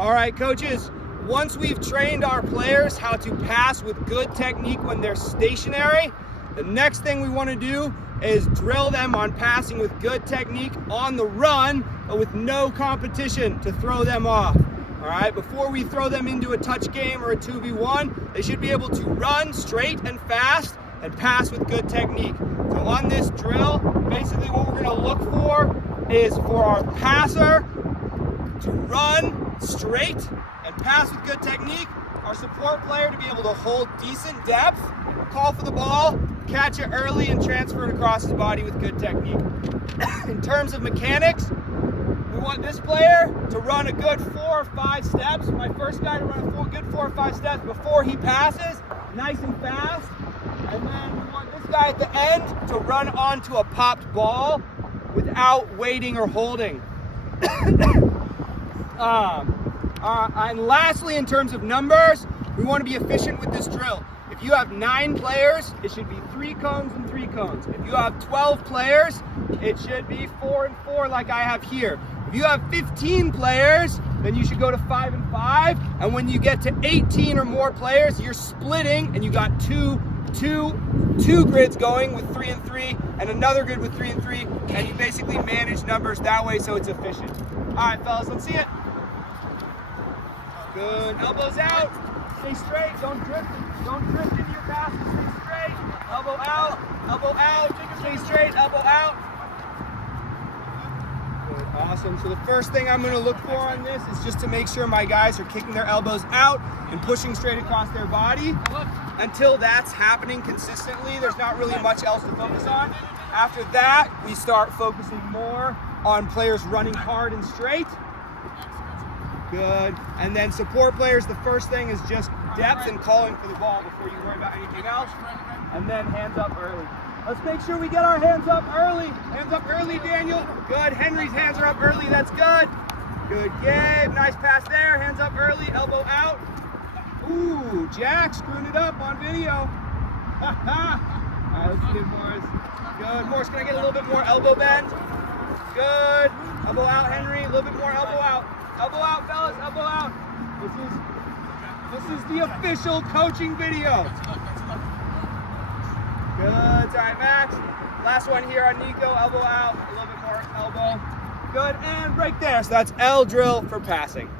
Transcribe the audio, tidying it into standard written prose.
All right, coaches, once we've trained our players how to pass with good technique when they're stationary, the next thing we want to do is drill them on passing with good technique on the run, but with no competition to throw them off. All right, before we throw them into a touch game or a 2v1, they should be able to run straight and fast and pass with good technique. So on this drill, basically what we're going to look for is for our passer to run straight and pass with good technique, our support player to be able to hold decent depth, call for the ball, catch it early, and transfer it across his body with good technique. In terms of mechanics, we want this player to run a good 4 or 5 steps. My first guy to run a good 4 or 5 steps before he passes, nice and fast. And then we want this guy at the end to run onto a popped ball without waiting or holding. And lastly, in terms of numbers, we want to be efficient with this drill. If you have 9 players, it should be 3 cones and 3 cones. If you have 12 players, it should be 4 and 4 like I have here. If you have 15 players, then you should go to 5 and 5. And when you get to 18 or more players, you're splitting and you got two grids going with 3 and 3 and another grid with 3 and 3, and you basically manage numbers that way so it's efficient. All right, fellas, let's see it. Good, elbows out, stay straight, don't drift into your passes, stay straight, elbow out, stay straight, elbow out. Good, awesome. So the first thing I'm gonna look for on this is just to make sure my guys are kicking their elbows out and pushing straight across their body. Until that's happening consistently, there's not really much else to focus on. After that, we start focusing more on players running hard and straight. Good. And then support players, the first thing is just depth and calling for the ball before you worry about anything else. And then hands up early. Let's make sure we get our hands up early. Hands up early, Daniel. Good. Henry's hands are up early. That's good. Good, Gabe. Nice pass there. Hands up early. Elbow out. Ooh, Jack screwing it up on video. All right, let's see it, Morris. Good. Morris, can I get a little bit more elbow bend? Good. Elbow out, Henry. A little bit more elbow out. Elbow out, fellas. Elbow out. This is the official coaching video. Good. All right, Max. Last one here on Nico. Elbow out. A little bit more elbow. Good. And right there. So that's L drill for passing.